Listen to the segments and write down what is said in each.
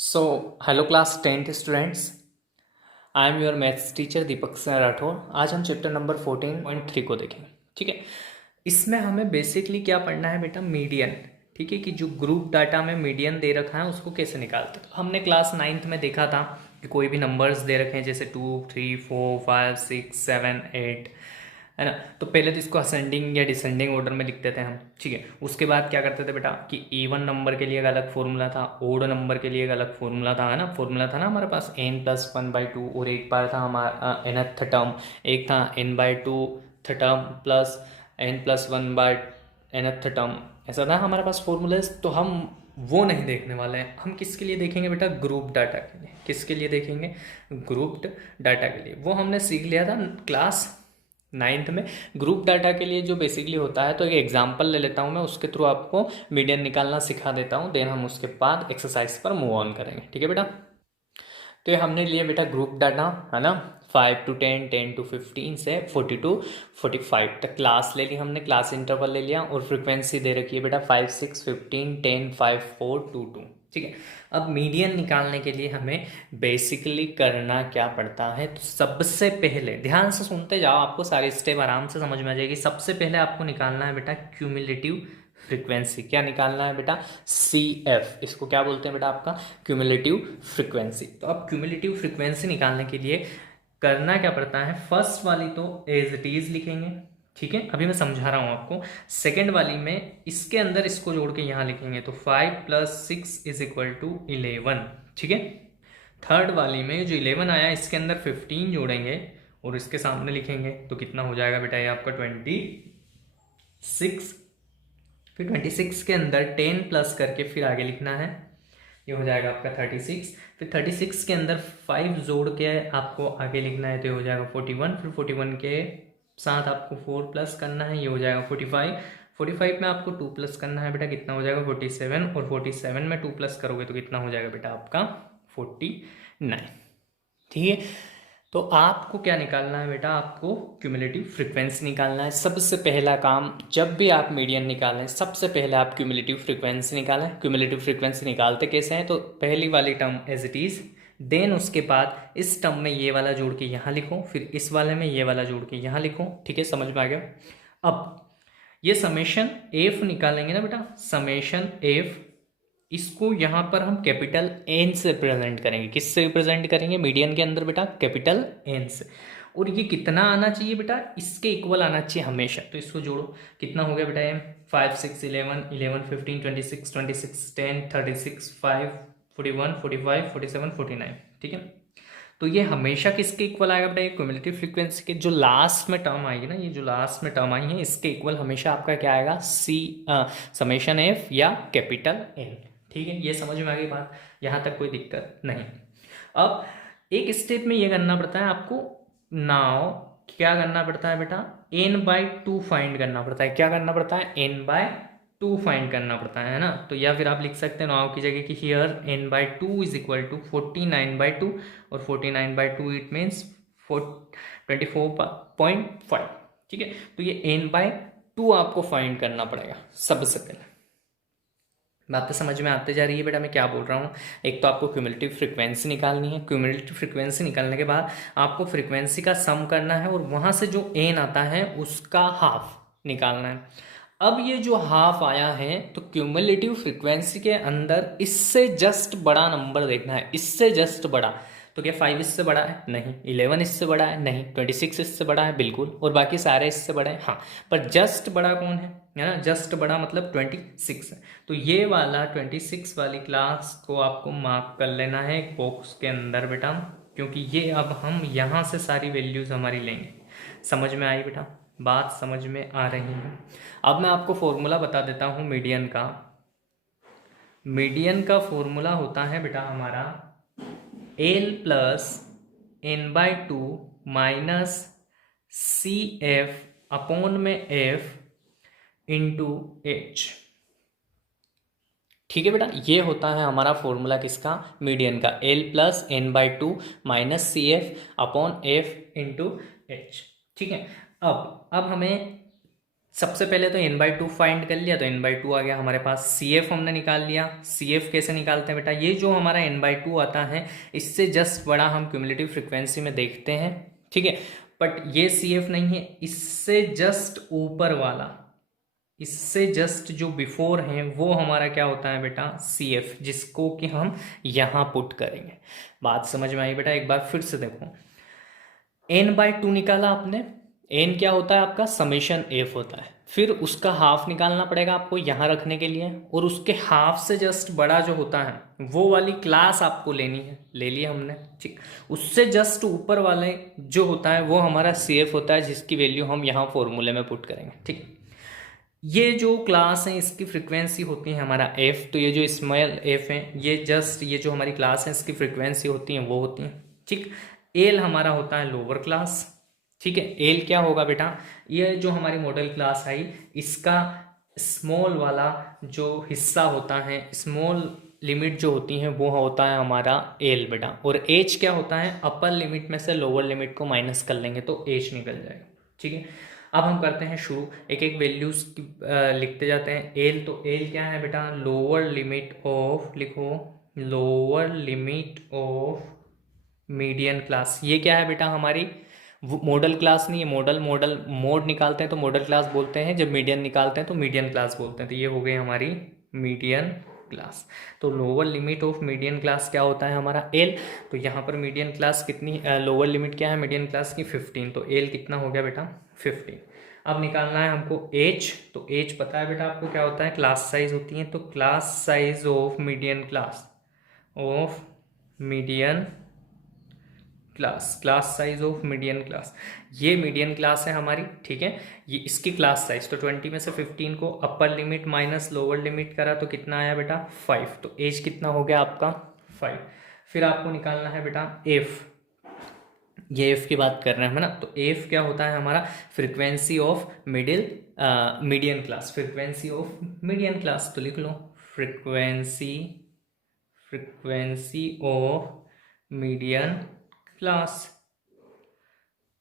So hello class 10th students. I am your maths teacher Deepak Singh Rathore. आज हम chapter number 14.3 को देखेंगे। ठीक है, इसमें हमें बेसिकली क्या पढ़ना है बेटा, मीडियन। ठीक है, कि जो ग्रुप डाटा में मीडियन दे रखा है उसको कैसे निकालते हैं। तो हमने क्लास 9th में देखा था कि कोई भी नंबर्स दे रखे हैं जैसे 2 3 4 5 6 7 8, है ना। तो पहले तो इसको असेंडिंग या डिसेंडिंग ऑर्डर में लिखते थे हम। ठीक है, उसके बाद क्या करते थे बेटा कि इवन नंबर के लिए एक अलग फॉर्मूला था, ओड नंबर के लिए एक अलग फॉर्मूला था, है ना। फॉर्मूला था ना हमारे पास n+1/2, और एक बार था हमारा nth टर्म, एक था n/2 term plus n+1/nth term. ऐसा था हमारे पास फॉर्मूलाज। तो हम वो नहीं देखने वाले हैं। हम किसके लिए देखेंगे बेटा, ग्रुप डाटा के लिए। किसके लिए देखेंगे, ग्रुप्ड डाटा के लिए। वो हमने सीख लिया था क्लास 9th में। ग्रुप डाटा के लिए जो बेसिकली होता है, तो एक एग्जांपल ले लेता हूँ मैं, उसके थ्रू आपको मीडियन निकालना सिखा देता हूँ। देन हम उसके बाद एक्सरसाइज पर मूव ऑन करेंगे। ठीक है बेटा, तो ये हमने लिया बेटा ग्रुप डाटा, है ना। 5 to 10, 10 to 15 से 40 to 45 तक क्लास ले ली हमने, क्लास इंटरवल ले लिया, और फ्रिक्वेंसी दे रखी है बेटा 5 6 15 10 5 4 2 2। ठीक है, अब मीडियन निकालने के लिए हमें बेसिकली करना क्या पड़ता है। तो सबसे पहले ध्यान से सुनते जाओ, आपको सारी स्टेप आराम से समझ में आ जाएगी। सबसे पहले आपको निकालना है बेटा क्यूमुलेटिव फ्रीक्वेंसी। क्या निकालना है बेटा, सी एफ। इसको क्या बोलते हैं बेटा, आपका क्यूमुलेटिव फ्रीक्वेंसी। तो अब क्यूमुलेटिव फ्रीक्वेंसी निकालने के लिए करना क्या पड़ता है, फर्स्ट वाली तो एज इट इज लिखेंगे। ठीक है, अभी मैं समझा रहा हूं आपको। सेकेंड वाली में इसके अंदर इसको जोड़ के यहां लिखेंगे, तो 5 + 6 = 11। ठीक है, थर्ड वाली में जो 11 आया इसके अंदर 15 जोड़ेंगे और इसके सामने लिखेंगे, तो कितना हो जाएगा बेटा, ये आपका 26। फिर 26 के अंदर 10 प्लस करके फिर आगे लिखना है, ये हो जाएगा आपका 36। फिर 36 के अंदर 5 जोड़ के आपको आगे लिखना है, तो ये हो जाएगा 41। फिर 41 के साथ आपको 4 प्लस करना है, ये हो जाएगा 45। 45 में आपको 2 प्लस करना है बेटा, कितना हो जाएगा 47। और 47 में 2 प्लस करोगे तो कितना हो जाएगा बेटा आपका 49। ठीक है, तो आपको क्या निकालना है बेटा, आपको क्यूमुलेटिव फ्रीक्वेंसी निकालना है। सबसे पहला काम, जब भी आप मीडियन निकालें सबसे पहले आप क्यूमुलेटिव फ्रीक्वेंसी निकालें। क्यूमुलेटिव फ्रीक्वेंसी निकालते कैसे हैं, तो पहली वाली term as it is, then उसके बाद इस टर्म में ये वाला जोड़ के यहाँ लिखो, फिर इस वाले में ये वाला जोड़ के यहाँ लिखो। ठीक है, समझ में आ गया। अब ये समेशन एफ निकालेंगे ना बेटा, समेशन एफ, इसको यहाँ पर हम कैपिटल एन से रिप्रेजेंट करेंगे। किससे रिप्रेजेंट करेंगे मीडियन के अंदर बेटा, कैपिटल एन से। और ये कितना आना चाहिए बेटा, इसके इक्वल आना चाहिए हमेशा। तो इसको जोड़ो, कितना हो गया बेटा ये 5 6 11 11 15 26 26 10 36 5 41 45 47 49। ठीक है, तो ये हमेशा किसके इक्वल आएगा बेटा, ये क्यूमुलेटिव फ्रीक्वेंसी के जो लास्ट में टर्म आएगी ना, ये जो लास्ट में टर्म आई है इसके इक्वल हमेशा आपका क्या आएगा, सी समेशन एफ या कैपिटल एन। ठीक है, ये समझ में आ गई बात, यहाँ तक कोई दिक्कत नहीं। अब एक स्टेप में ये करना पड़ता है आपको, नाउ क्या करना पड़ता है बेटा, n/2 फाइंड करना पड़ता है। क्या करना पड़ता है, n/2 फाइंड करना पड़ता है ना। तो या फिर आप लिख सकते हैं नाउ की जगह कि हियर n/2 = 49/2, और 49/2 इट मीन्स 24.5। ठीक है, तो ये n/2 आपको फाइंड करना पड़ेगा सबसे पहले। बातें समझ में आते जा रही है बेटा, मैं क्या बोल रहा हूँ। एक तो आपको क्यूमुलेटिव फ्रीक्वेंसी निकालनी है, क्यूमुलेटिव फ्रीक्वेंसी निकालने के बाद आपको फ्रीक्वेंसी का सम करना है, और वहाँ से जो एन आता है उसका हाफ निकालना है। अब ये जो हाफ आया है, तो क्यूमुलेटिव फ्रीक्वेंसी के अंदर इससे जस्ट बड़ा नंबर देखना है, इससे जस्ट बड़ा। तो क्या 5 इससे बड़ा है, नहीं। 11 इससे बड़ा है, नहीं। 26 इससे बड़ा है, बिल्कुल। और बाकी सारे इससे बड़े हैं, हाँ। पर जस्ट बड़ा कौन है ना, जस्ट बड़ा मतलब 26 है। तो ये वाला 26 वाली क्लास को आपको मार्क कर लेना है एक बॉक्स के अंदर बेटा, क्योंकि ये अब हम यहाँ से सारी वैल्यूज हमारी लेंगे। समझ में आई बेटा, बात समझ में आ रही है। अब मैं आपको फॉर्मूला बता देता हूँ मीडियन का। मीडियन का फॉर्मूला होता है बेटा हमारा L + n/2 minus CF upon में F इंटू H। ठीक है बेटा, ये होता है हमारा फॉर्मूला किसका, मीडियन का, L + n/2 minus CF upon F into H। ठीक है, अब हमें सबसे पहले तो n/2 फाइंड कर लिया, तो n/2 आ गया हमारे पास। CF हमने निकाल लिया। CF कैसे निकालते हैं बेटा, ये जो हमारा n/2 आता है इससे जस्ट बड़ा हम क्यूमुलेटिव फ्रिक्वेंसी में देखते हैं, ठीक है। बट ये CF नहीं है, इससे जस्ट ऊपर वाला, इससे जस्ट जो बिफोर है वो हमारा क्या होता है बेटा, CF, जिसको कि हम यहाँ पुट करेंगे। बात समझ में आई बेटा, एक बार फिर से देखो। n/2 निकाला आपने, n क्या होता है आपका, समेशन f होता है। फिर उसका हाफ निकालना पड़ेगा आपको यहाँ रखने के लिए, और उसके हाफ से जस्ट बड़ा जो होता है वो वाली क्लास आपको लेनी है, ले लिया हमने, ठीक। उससे जस्ट ऊपर वाले जो होता है वो हमारा CF होता है, जिसकी वैल्यू हम यहाँ फॉर्मूले में पुट करेंगे, ठीक। ये जो क्लास है इसकी फ्रिक्वेंसी होती है हमारा f, तो ये जो स्मॉल f है ये जस्ट ये जो हमारी क्लास है इसकी फ्रिक्वेंसी होती है वो होती है, ठीक। एल हमारा होता है लोअर क्लास, ठीक है। एल क्या होगा बेटा, ये जो हमारी मॉडल क्लास आई इसका स्मॉल वाला जो हिस्सा होता है, स्मॉल लिमिट जो होती है वो होता है हमारा एल बेटा। और एच क्या होता है, अपर लिमिट में से लोअर लिमिट को माइनस कर लेंगे तो एच निकल जाएगा, ठीक है। अब हम करते हैं शुरू, एक एक वैल्यूज लिखते जाते हैं। एल, तो एल क्या है बेटा, लोअर लिमिट ऑफ, लिखो lower limit of median class. ये क्या है बेटा, हमारी मॉडल क्लास नहीं है, मॉडल मोड निकालते हैं तो मॉडल क्लास बोलते हैं, जब मीडियन निकालते हैं तो मीडियन क्लास बोलते हैं। तो ये हो गई हमारी मीडियन क्लास। तो lower limit of median class क्या होता है हमारा एल। तो यहाँ पर मीडियन क्लास कितनी, लोअर लिमिट क्या है मीडियन क्लास की, 15। तो एल कितना हो गया बेटा, 15। अब निकालना है हमको एच। तो एच पता है बेटा आपको क्या होता है, क्लास साइज होती है। तो class size of median class, of median class, class size of median class, ये मीडियन क्लास है हमारी, ठीक है। ये इसकी क्लास साइज, तो 20 में से 15 को अपर लिमिट माइनस लोअर लिमिट करा तो कितना आया बेटा, 5। तो एज कितना हो गया आपका, 5। फिर आपको निकालना है बेटा एफ, ये एफ की बात कर रहे हैं हम ना। तो एफ क्या होता है हमारा, frequency of median class, frequency of median class. तो लिख लो frequency of median class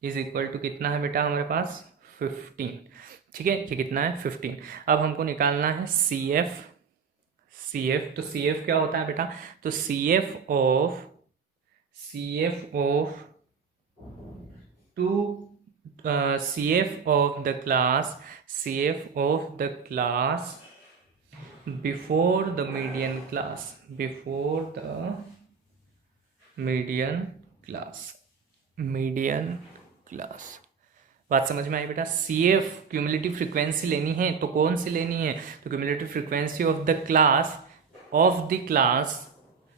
is equal to कितना है बेटा हमारे पास, 15, ठीक है। ये कितना है, 15। अब हमको निकालना है CF। तो CF क्या होता है बेटा, तो CF of two CF of the class before the median class. बात समझ में आई बेटा। CF क्यूमुलेटिव फ्रीक्वेंसी लेनी है तो कौन सी लेनी है, तो cumulative frequency of the class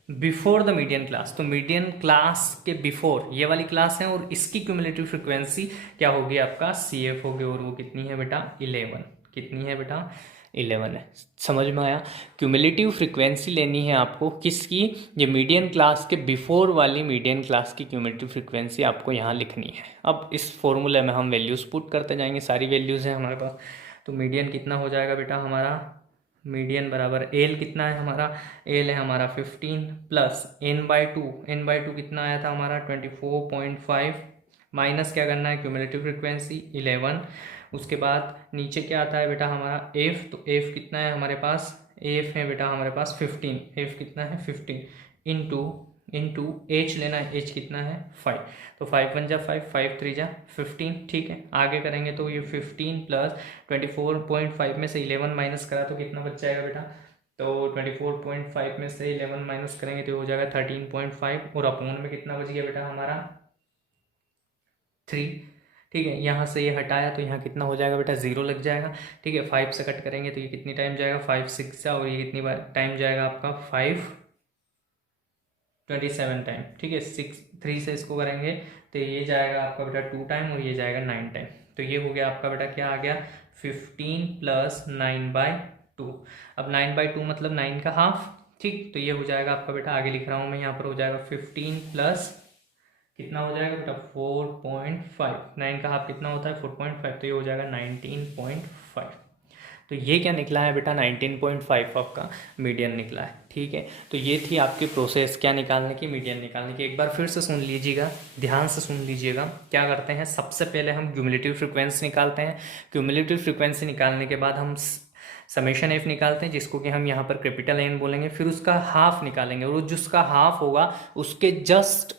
before the median class. तो मीडियन क्लास के बिफोर ये वाली क्लास है, और इसकी क्यूमुलेटिव फ्रीक्वेंसी क्या होगी आपका, CF होगी, और वो कितनी है बेटा, 11। कितनी है बेटा, 11 है। समझ में आया। क्यूमुलेटिव फ्रीक्वेंसी लेनी है आपको किसकी, ये मीडियन क्लास के बिफोर वाली मीडियन क्लास की क्यूमुलेटिव फ्रीक्वेंसी आपको यहाँ लिखनी है। अब इस फॉर्मूले में हम वैल्यूज पुट करते जाएंगे, सारी वैल्यूज हैं हमारे पास। तो मीडियन कितना हो जाएगा बेटा हमारा, मीडियन बराबर एल कितना है हमारा, एल है हमारा 15 प्लस n/2 कितना आया था हमारा 24.5, माइनस क्या करना है क्यूमुलेटिव फ्रीक्वेंसी 11। उसके बाद नीचे क्या आता है बेटा हमारा एफ। तो एफ कितना है हमारे पास, एफ है बेटा हमारे पास 15, एफ कितना है 15 इंटू एच लेना है, एच कितना है 5। तो 5 1 जा 5, 5 3 जा 15, ठीक है। आगे करेंगे तो ये 15 प्लस 24.5 में से 11 माइनस करा तो कितना बच जाएगा बेटा, तो 24.5 में से 11 माइनस करेंगे तो हो जाएगा 13.5, और अपोन में कितना बच गया बेटा हमारा 3, ठीक है। यहाँ से ये हटाया तो यहाँ कितना हो जाएगा बेटा, 0 लग जाएगा, ठीक है। 5 से कट करेंगे तो ये कितनी टाइम जाएगा, 5 6 जा, और ये कितनी बार टाइम जाएगा आपका 5 27 टाइम, ठीक है। 3 से इसको करेंगे तो ये जाएगा आपका बेटा 2 टाइम, और ये जाएगा 9 टाइम। तो ये हो गया आपका बेटा क्या आ गया, 15 प्लस 9/2। अब 9/2 मतलब 9 का हाफ, ठीक। तो ये हो जाएगा आपका बेटा, आगे लिख रहा हूँ मैं, यहाँ पर हो जाएगा 15 प्लस कितना हो जाएगा बेटा 4.5, 9 का हाफ कितना होता है 4.5, तो ये हो जाएगा 19.5। तो ये क्या निकला है बेटा 19.5 आपका मीडियन निकला है। ठीक है, तो ये थी आपकी प्रोसेस क्या निकालने की, मीडियन निकालने की। एक बार फिर से सुन लीजिएगा, ध्यान से सुन लीजिएगा। क्या करते हैं, सबसे पहले हम क्यूमुलेटिव फ्रीक्वेंसी निकालते हैं। क्यूमुलेटिव फ्रीक्वेंसी निकालने के बाद हम समेशन एफ निकालते हैं, जिसको कि हम यहाँ पर कैपिटल एन बोलेंगे। फिर उसका हाफ निकालेंगे, और जिसका हाफ होगा उसके जस्ट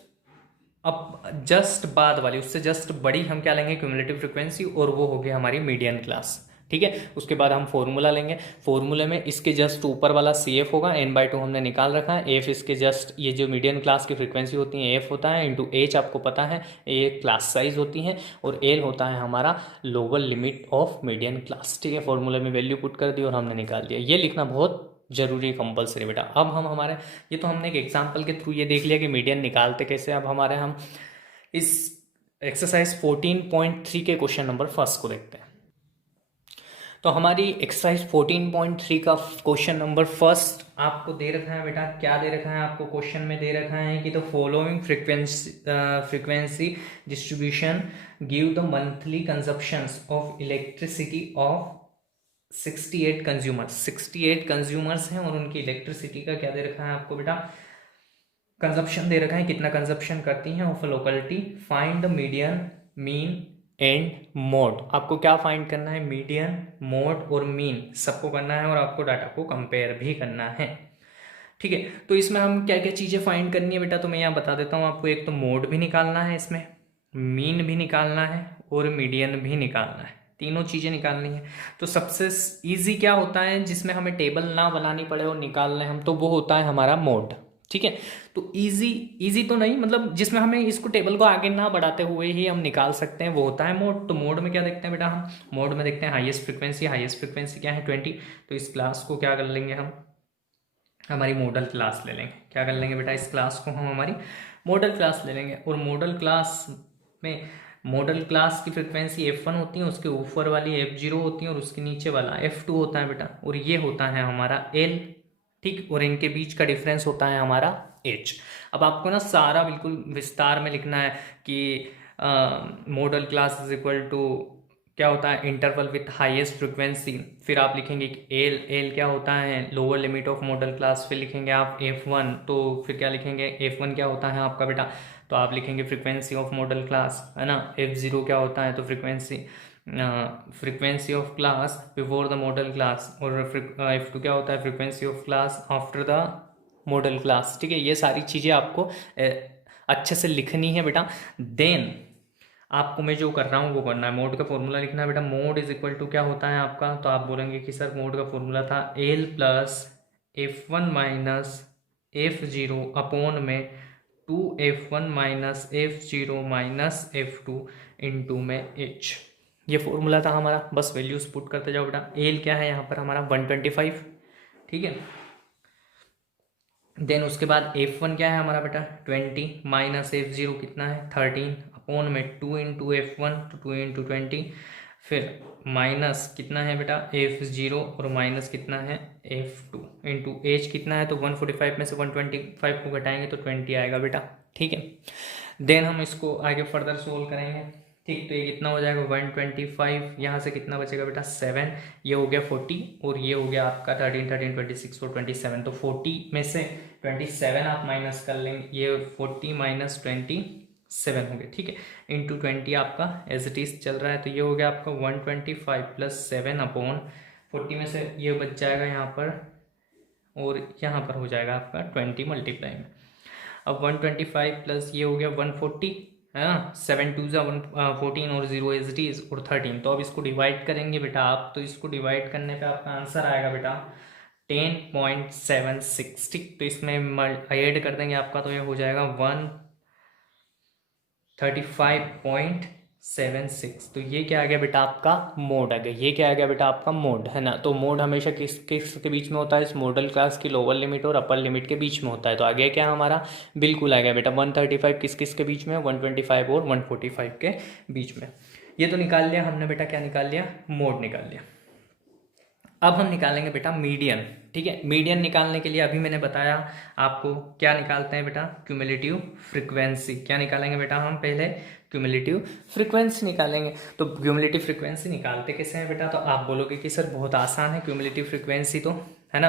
बाद वाली, उससे जस्ट बड़ी हम क्या लेंगे, क्यूमुलेटिव फ्रीक्वेंसी, और वो होगी हमारी मीडियन क्लास। ठीक है, उसके बाद हम फॉर्मूला लेंगे। फॉर्मूले में इसके जस्ट ऊपर वाला सी एफ होगा, n/2 हमने निकाल रखा है। एफ इसके जस्ट, ये जो मीडियन क्लास की फ्रीक्वेंसी होती है एफ होता है, इंटू एच आपको पता है ये क्लास साइज होती है, और एल होता है हमारा lower limit of median class. ठीक है, फॉर्मूले में वैल्यू पुट कर दी और हमने निकाल दिया। ये लिखना बहुत जरूरी कंपलसरी बेटा। अब हम हमारे, ये तो हमने एक एग्जाम्पल के थ्रू ये देख लिया कि मीडियन निकालते कैसे। अब हमारे हम इस एक्सरसाइज 14.3 के क्वेश्चन नंबर फर्स्ट को देखते हैं। तो हमारी एक्सरसाइज 14.3 का क्वेश्चन नंबर फर्स्ट आपको दे रखा है बेटा। क्या दे रखा है आपको, क्वेश्चन में दे रखा है कि the following frequency distribution give the monthly consumptions of elasticity of 68 consumers. 68 consumers हैं और उनकी इलेक्ट्रिसिटी का क्या दे रखा है आपको बेटा, कंजप्शन दे रखा है, कितना कंजप्शन करती हैं of locality. Find the median, mean and mode. आपको क्या फाइंड करना है, मीडियन, मोड और मीन सबको करना है, और आपको डाटा को कंपेयर भी करना है। ठीक है, तो इसमें हम क्या क्या चीज़ें फाइंड करनी है बेटा, तो मैं यहाँ बता देता हूँ आपको। एक तो मोड भी निकालना है, इसमें मीन भी निकालना है, और मीडियन भी निकालना है। तीनों चीज़ें निकालनी है। तो सबसे इजी क्या होता है जिसमें हमें टेबल ना बनानी पड़े और निकालने हम, तो वो होता है हमारा मोड। ठीक है, तो इजी तो नहीं, मतलब जिसमें हमें इसको टेबल को आगे ना बढ़ाते हुए ही हम निकाल सकते हैं, वो होता है मोड। तो मोड में क्या देखते हैं बेटा, हम मोड में देखते हैं हाईएस्ट फ्रीक्वेंसी। हाईएस्ट फ्रीक्वेंसी क्या है 20। तो इस क्लास को क्या कर लेंगे हम, हमारी मॉडल क्लास ले लेंगे। क्या कर लेंगे बेटा, इस क्लास को हम हमारी मॉडल क्लास ले लेंगे। और मॉडल क्लास में, मॉडल क्लास की फ्रीक्वेंसी f1 होती है, उसके ऊपर वाली f0 होती है, और उसके नीचे वाला f2 होता है बेटा, और ये होता है हमारा l। ठीक, और इनके बीच का डिफरेंस होता है हमारा h। अब आपको ना सारा बिल्कुल विस्तार में लिखना है कि modal class is equal to क्या होता है, इंटरवल विथ हाईएस्ट फ्रीक्वेंसी। फिर आप लिखेंगे एल क्या होता है, lower limit of model class. फिर लिखेंगे आप f1, तो फिर क्या लिखेंगे, f1 क्या होता है आपका बेटा, तो आप लिखेंगे फ्रीक्वेंसी ऑफ मॉडल क्लास, है ना। f0 क्या होता है, तो frequency of class before the model class. और f2 क्या होता है, frequency of class after the model class. ठीक है, ये सारी चीज़ें आपको अच्छे से लिखनी है बेटा। देन आपको मैं जो कर रहा हूँ वो करना है, मोड का फॉर्मूला लिखना है बेटा। मोड इज इक्वल टू क्या होता है आपका, तो आप बोलेंगे कि सर मोड का फॉर्मूला था L plus f1 minus f0 upon में 2f1 minus f0 minus f2 into में h। ये फॉर्मूला था हमारा, बस वैल्यूज पुट करते जाओ बेटा। एल क्या है यहाँ पर हमारा 125। ठीक है, देन उसके बाद f1 क्या है हमारा बेटा 20 माइनस f0 कितना है 13 अपॉन में 2 इंटू f1 तो 2 इंटू 20, फिर माइनस कितना है बेटा f0 और माइनस कितना है f2 इंटू एच कितना है, तो 145 में से 125 को घटाएंगे तो 20 आएगा बेटा। ठीक है, देन हम इसको आगे फर्दर सोल्व करेंगे। ठीक, तो ये कितना हो जाएगा 125, यहाँ से कितना बचेगा बेटा 7, ये हो गया 40, और ये हो गया आपका 13 13 26 और 27। तो 40 में से 27 आप माइनस कर लेंगे, ये 40 माइनस 27 हो गया। ठीक है, इंटू 20 आपका एज इट इज चल रहा है, तो ये हो गया आपका 125 प्लस 7 अपॉन 40 में से ये बच जाएगा यहाँ पर, और यहाँ पर हो जाएगा आपका 20 मल्टीप्लाई में। अब 125 प्लस ये हो गया 140, है ना, 7 2 14 और 0 एज इट इज और 13। तो अब इसको डिवाइड करेंगे बेटा आप, तो इसको डिवाइड करने पे आपका आंसर आएगा बेटा 10.76। ठीक, तो इसमें ऐड कर देंगे आपका, तो ये हो जाएगा 135.76। तो ये क्या आ गया बेटा आपका मोड आ गया। ये क्या आ गया बेटा आपका मोड, है ना। तो मोड हमेशा किस किस के बीच में होता है, इस मॉडल क्लास की लोअर लिमिट और अपर लिमिट के बीच में होता है। तो आ गया क्या हमारा, बिल्कुल आ गया बेटा 135 किस किस के बीच में, 125 और 145 के बीच में। ये तो निकाल लिया हमने बेटा, क्या निकाल लिया, मोड निकाल लिया। अब हम निकालेंगे बेटा मीडियन। ठीक है, मीडियन निकालने के लिए अभी मैंने बताया आपको क्या निकालते हैं बेटा, क्यूमुलेटिव फ्रीक्वेंसी। क्या निकालेंगे बेटा हम पहले, क्यूमुलेटिव फ्रीक्वेंसी निकालेंगे। तो क्यूमुलेटिव फ्रीक्वेंसी निकालते कैसे हैं बेटा, तो आप बोलोगे कि सर बहुत आसान है क्यूमुलेटिव फ्रीक्वेंसी तो, है ना।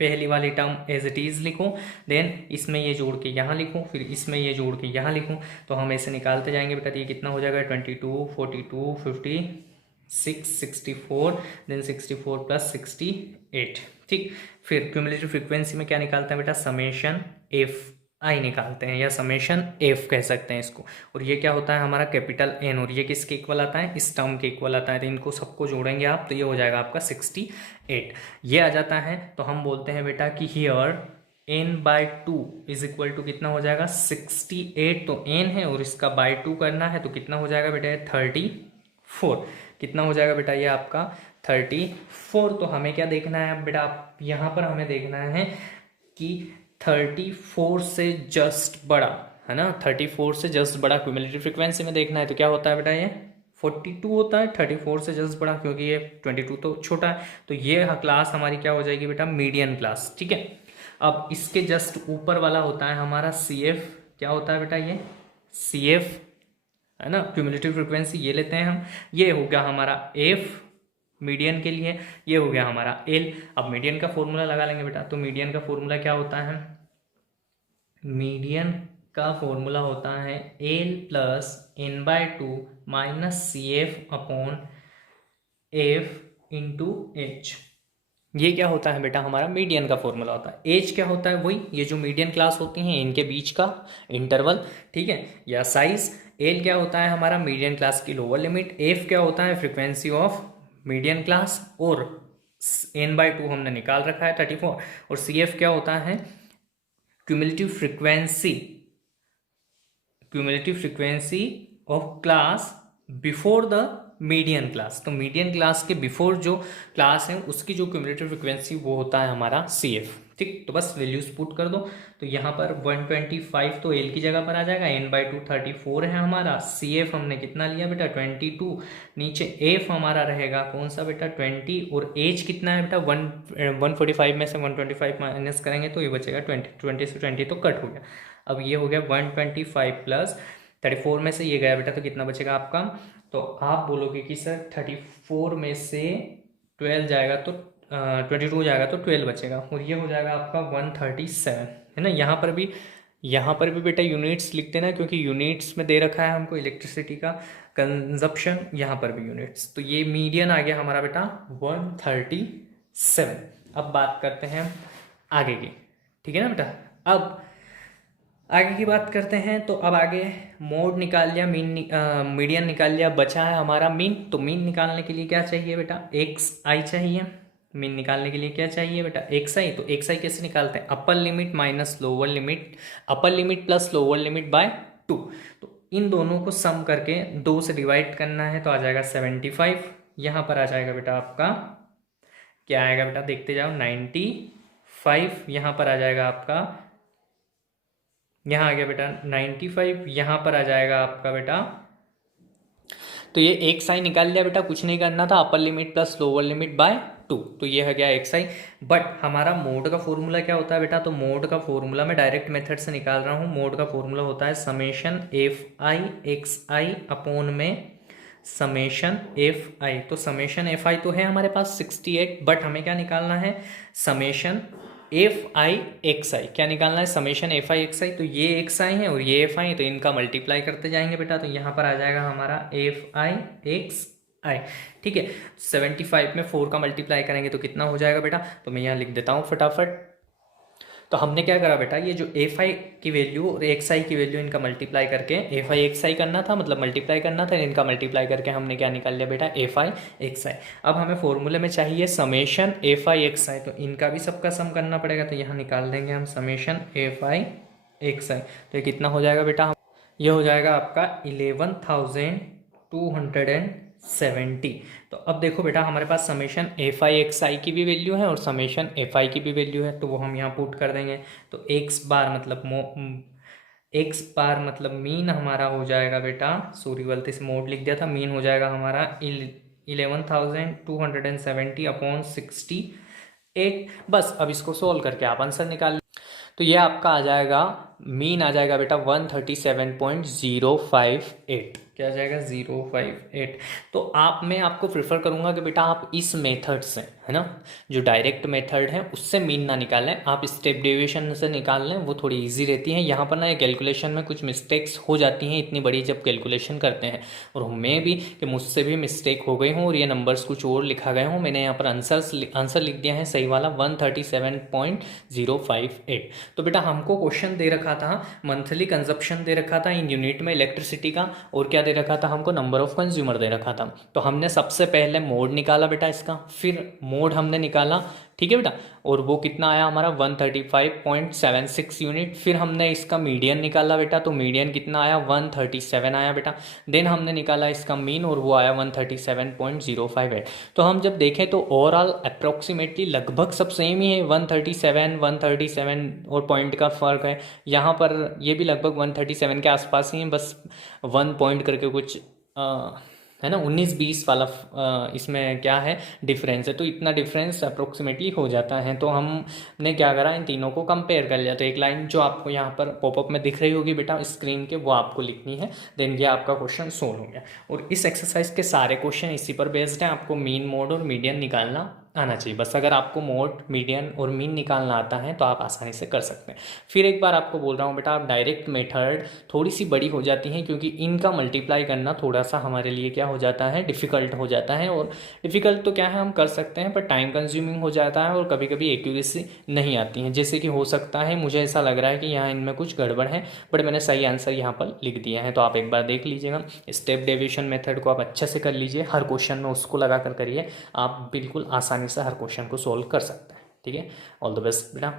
पहली वाली टर्म एज इट इज़ लिखूँ, देन इसमें ये जोड़ के यहाँ लिखूँ, फिर इसमें ये जोड़ के यहाँ लिखूँ, तो हम ऐसे निकालते जाएंगे बेटा। तो ये कितना हो जाएगा, 22, 42, 56, 64, देन 64 प्लस 68। ठीक, फिर क्यूमुलेटिव फ्रीक्वेंसी में क्या निकालते हैं बेटा, समेशन एफ आई निकालते हैं, या समेशन एफ कह सकते हैं इसको। और ये क्या होता है हमारा कैपिटल एन, और ये किसके इक्वल आता है, इस टर्म के इक्वल आता है। तो इनको सबको जोड़ेंगे आप, तो ये हो जाएगा आपका 68। ये आ जाता है, तो हम बोलते हैं बेटा कि here n/2 is equal to कितना हो जाएगा, 68। तो n है और इसका बाय 2 करना है, तो कितना हो जाएगा बेटा, 34। कितना हो जाएगा बेटा ये आपका 34। तो हमें क्या देखना है अब बेटा, आप यहाँ पर हमें देखना है कि 34 से जस्ट बड़ा, है ना, 34 से जस्ट बड़ा क्यूमुलेटिव फ्रीक्वेंसी में देखना है। तो क्या होता है बेटा, ये 42 होता है, 34 से जस्ट बड़ा, क्योंकि ये 22 तो छोटा है। तो ये क्लास हमारी क्या हो जाएगी बेटा, मीडियन क्लास। ठीक है, अब इसके जस्ट ऊपर वाला होता है हमारा CF। क्या होता है बेटा ये CF, है ना, क्यूमुलेटिव फ्रीक्वेंसी ये लेते हैं हम। ये हो गया हमारा F मीडियन के लिए, ये हो गया हमारा L। अब मीडियन का फॉर्मूला लगा लेंगे बेटा। तो मीडियन का फॉर्मूला क्या होता है, मीडियन का फॉर्मूला होता है L plus n/2 minus CF upon F into H। ये क्या होता है बेटा, हमारा मीडियन का फॉर्मूला होता है। एज क्या होता है, वही ये जो मीडियन क्लास होती हैं इनके बीच का इंटरवल, ठीक है, या साइज। एल क्या होता है हमारा मीडियन क्लास की लोअर लिमिट। एफ क्या होता है फ्रीक्वेंसी ऑफ मीडियन क्लास, और n/2 हमने निकाल रखा है 34। और सी एफ क्या होता है, cumulative frequency of class before the median class. तो मीडियन क्लास के बिफोर जो क्लास है उसकी जो क्यूमुलेटिव फ्रीक्वेंसी वो होता है हमारा CF। ठीक, तो बस वैल्यूज पुट कर दो। तो यहाँ पर 125 तो L की जगह पर आ जाएगा, n/2 34 है हमारा। CF हमने कितना लिया बेटा, 22। नीचे F हमारा रहेगा कौन सा बेटा, 20। और एज कितना है बेटा, 145 में से 125 माइनस करेंगे तो ये बचेगा 20 से 20 तो कट हो गया। अब ये हो गया 125 प्लस 34 में से ये गया बेटा, तो कितना बचेगा आपका। तो आप बोलोगे कि सर 34 में से 12 जाएगा तो 22 जाएगा तो 12 बचेगा, और ये हो जाएगा आपका 137, है ना। यहाँ पर भी बेटा यूनिट्स लिख देना, क्योंकि यूनिट्स में दे रखा है हमको इलेक्ट्रिसिटी का कंजप्शन, यहाँ पर भी यूनिट्स। तो ये मीडियन आ गया हमारा बेटा 137। अब बात करते हैं आगे की, ठीक है ना बेटा। अब आगे की बात करते हैं। तो अब आगे मोड निकाल लिया, मीडियन निकाल लिया, बचा है हमारा मीन। तो मीन निकालने के लिए क्या चाहिए बेटा, XI चाहिए। मीन निकालने के लिए क्या चाहिए बेटा, XI। तो XI कैसे निकालते हैं, upper limit minus lower limit, upper limit plus lower limit by 2। तो इन दोनों को सम करके 2 से डिवाइड करना है, तो आ जाएगा 75। यहाँ पर आ जाएगा बेटा आपका क्या आएगा बेटा, देखते जाओ 95। यहाँ पर आ जाएगा आपका, यहाँ आ गया बेटा 95। यहाँ पर आ जाएगा आपका बेटा, तो ये XI निकाल लिया बेटा, कुछ नहीं करना था, upper limit plus lower limit by 2। तो ये है गया XI। बट हमारा मोड का फॉर्मूला क्या होता है बेटा, तो मोड का फॉर्मूला मैं डायरेक्ट मेथड से निकाल रहा हूँ। मोड का फॉर्मूला होता है समेशन FI XI अपॉन में समेशन FI। तो समेशन FI तो है हमारे पास 68, बट हमें क्या निकालना है, समेशन FI XI। क्या निकालना है, समेशन FI XI। तो ये XI है और ये FI है, तो इनका मल्टीप्लाई करते जाएंगे बेटा। तो यहाँ पर आ जाएगा हमारा FI XI। ठीक है, 75 में 4 का मल्टीप्लाई करेंगे तो कितना हो जाएगा बेटा, तो मैं यहाँ लिख देता हूँ फटाफट। तो हमने क्या करा बेटा, ये जो FI की वैल्यू और XI की वैल्यू इनका मल्टीप्लाई करके FI XI करना था, मतलब मल्टीप्लाई करना था, इनका मल्टीप्लाई करके हमने क्या निकाल लिया बेटा, FI XI। अब हमें फॉर्मूले में चाहिए समेशन FI XI, तो इनका भी सबका सम करना पड़ेगा। तो यहाँ निकाल देंगे हम समेशन FI XI। तो ये कितना हो जाएगा बेटा, ये हो जाएगा आपका 11,270। तो अब देखो बेटा, हमारे पास समेशन FI XI की भी वैल्यू है और समेशन FI की भी वैल्यू है, तो वो हम यहाँ पुट कर देंगे। तो x बार मतलब मीन हमारा हो जाएगा बेटा, सॉरी गलती से मोड लिख दिया था, मीन हो जाएगा हमारा 11,270 अपॉन 68। बस अब इसको सोल्व करके आप आंसर निकाल। तो ये आपका आ जाएगा, मीन आ जाएगा बेटा 137.058। क्या आ जाएगा? 058। तो मैं आपको प्रेफर करूंगा कि बेटा आप इस मेथड से, है ना, जो डायरेक्ट मेथड है उससे मीन ना निकालें, आप स्टेप डेविएशन से निकाल लें, वो थोड़ी इजी रहती है। यहाँ पर ना ये कैलकुलेशन में कुछ मिस्टेक्स हो जाती हैं इतनी बड़ी जब कैलकुलेशन करते हैं, और मैं भी कि मुझसे भी मिस्टेक हो गई हूँ और ये नंबर्स कुछ और लिखा गया हूँ। मैंने यहाँ पर आंसर लिख दिया है सही वाला 137.058। तो बेटा हमको क्वेश्चन दे रखा था, मंथली कंजप्शन दे रखा था इन यूनिट में इलेक्ट्रिसिटी का, और क्या दे रखा था हमको? नंबर ऑफ कंज्यूमर दे रखा था। तो हमने सबसे पहले मोड निकाला बेटा इसका, फिर मोड हमने निकाला, ठीक है बेटा, और वो कितना आया हमारा 135.76 यूनिट। फिर हमने इसका मीडियन निकाला बेटा, तो मीडियन कितना आया? 137 आया बेटा। देन हमने निकाला इसका मीन और वो आया 137.058। तो हम जब देखें तो ओवरऑल अप्रोक्सीमेटली लगभग सब सेम ही है, 137 और पॉइंट का फ़र्क है। यहाँ पर ये भी लगभग 137 के आसपास ही है, बस 1 पॉइंट करके कुछ है ना, 19-20 वाला इसमें क्या है, डिफरेंस है। तो इतना डिफरेंस अप्रोक्सीमेटली हो जाता है। तो हमने क्या करा, इन तीनों को कंपेयर कर लिया। तो एक लाइन जो आपको यहाँ पर पॉपअप में दिख रही होगी बेटा स्क्रीन के, वो आपको लिखनी है। देन ये आपका क्वेश्चन सोल्व हो गया। और इस एक्सरसाइज के सारे क्वेश्चन इसी पर बेस्ड हैं। आपको मीन, मोड और मीडियन निकालना आना चाहिए। बस अगर आपको मोड, मीडियन और मीन निकालना आता है तो आप आसानी से कर सकते हैं। फिर एक बार आपको बोल रहा हूँ बेटा, आप डायरेक्ट मेथड थोड़ी सी बड़ी हो जाती हैं, क्योंकि इनका मल्टीप्लाई करना थोड़ा सा हमारे लिए क्या हो जाता है, डिफ़िकल्ट हो जाता है। और डिफ़िकल्ट तो क्या है, हम कर सकते हैं, पर टाइम कंज्यूमिंग हो जाता है और कभी कभी एक्यूरेसी नहीं आती है। जैसे कि हो सकता है, मुझे ऐसा लग रहा है कि यहाँ इनमें कुछ गड़बड़ है, बट मैंने सही आंसर यहाँ पर लिख दिया है। तो आप एक बार देख लीजिएगा, स्टेप डेविएशन मेथड को आप अच्छे से कर लीजिए, हर क्वेश्चन में उसको लगा कर करिए, आप बिल्कुल आसानी से हर क्वेश्चन को सोल्व कर सकते हैं। ठीक है, ऑल द बेस्ट बेटा।